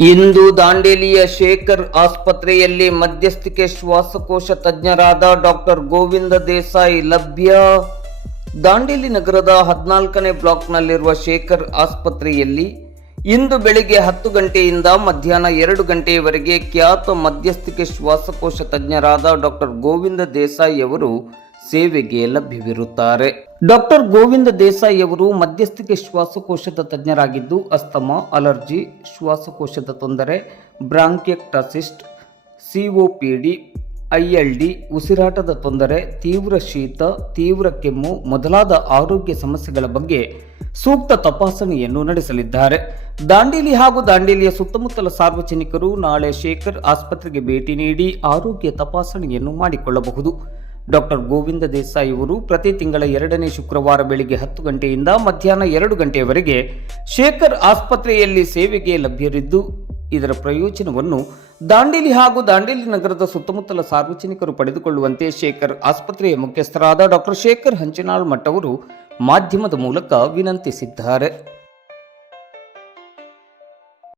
ಇಂದು ದಾಂಡೇಲಿಯ ಶೇಖರ್ ಆಸ್ಪತ್ರೆಯಲ್ಲಿ ಮಧ್ಯಸ್ಥಿಕೆ ಶ್ವಾಸಕೋಶ ತಜ್ಞರಾದ ಡಾಕ್ಟರ್ ಗೋವಿಂದ ದೇಸಾಯಿ ಲಭ್ಯ. ದಾಂಡೇಲಿ ನಗರದ 14ನೇ ಬ್ಲಾಕ್ನಲ್ಲಿರುವ ಶೇಖರ್ ಆಸ್ಪತ್ರೆಯಲ್ಲಿ ಇಂದು ಬೆಳಿಗ್ಗೆ 10 ಗಂಟೆಯಿಂದ ಮಧ್ಯಾಹ್ನ 2 ಗಂಟೆಯವರೆಗೆ ಖ್ಯಾತ ಮಧ್ಯಸ್ಥಿಕೆ ಶ್ವಾಸಕೋಶ ತಜ್ಞರಾದ ಡಾಕ್ಟರ್ ಗೋವಿಂದ ದೇಸಾಯಿ ಅವರು ಸೇವೆಗೆ ಲಭ್ಯವಿರುತ್ತಾರೆ. ಡಾಕ್ಟರ್ ಗೋವಿಂದ ದೇಸಾಯಿ ಅವರು ಮಧ್ಯಸ್ಥಿಕೆ ಶ್ವಾಸಕೋಶದ ತಜ್ಞರಾಗಿದ್ದು ಅಸ್ತಮಾ, ಅಲರ್ಜಿ, ಶ್ವಾಸಕೋಶದ ತೊಂದರೆ, ಬ್ರಾಂಕಿಯಕ್ಟಾಸಿಸ್ಟ್, ಸಿಒಪಿಡಿ, ಐಎಲ್ಡಿ, ಉಸಿರಾಟದ ತೊಂದರೆ, ತೀವ್ರ ಶೀತ, ತೀವ್ರ ಕೆಮ್ಮು ಮೊದಲಾದ ಆರೋಗ್ಯ ಸಮಸ್ಯೆಗಳ ಬಗ್ಗೆ ಸೂಕ್ತ ತಪಾಸಣೆಯನ್ನು ನಡೆಸಲಿದ್ದಾರೆ. ದಾಂಡೇಲಿ ಹಾಗೂ ದಾಂಡೇಲಿಯ ಸುತ್ತಮುತ್ತಲ ಸಾರ್ವಜನಿಕರು ನಾಳೆ ಶೇಖರ್ ಆಸ್ಪತ್ರೆಗೆ ಭೇಟಿ ನೀಡಿ ಆರೋಗ್ಯ ತಪಾಸಣೆಯನ್ನು ಮಾಡಿಕೊಳ್ಳಬಹುದು. ಡಾಕ್ಟರ್ ಗೋವಿಂದ ದೇಸಾಯಿ ಅವರು ಪ್ರತಿ ತಿಂಗಳ 2ನೇ ಶುಕ್ರವಾರ ಬೆಳಿಗ್ಗೆ 10 ಗಂಟೆಯಿಂದ ಮಧ್ಯಾಹ್ನ 2 ಗಂಟೆಯವರೆಗೆ ಶೇಖರ್ ಆಸ್ಪತ್ರೆಯಲ್ಲಿ ಸೇವೆಗೆ ಲಭ್ಯರಿದ್ದು, ಇದರ ಪ್ರಯೋಜನವನ್ನು ದಾಂಡೇಲಿ ಹಾಗೂ ದಾಂಡೇಲಿ ನಗರದ ಸುತ್ತಮುತ್ತಲ ಸಾರ್ವಜನಿಕರು ಪಡೆದುಕೊಳ್ಳುವಂತೆ ಶೇಖರ್ ಆಸ್ಪತ್ರೆಯ ಮುಖ್ಯಸ್ಥರಾದ ಡಾಕ್ಟರ್ ಶೇಖರ್ ಹಂಚಿನಾಳ್ ಮಠ್ ಅವರು ಮಾಧ್ಯಮದ ಮೂಲಕ ವಿನಂತಿಸಿದ್ದಾರೆ.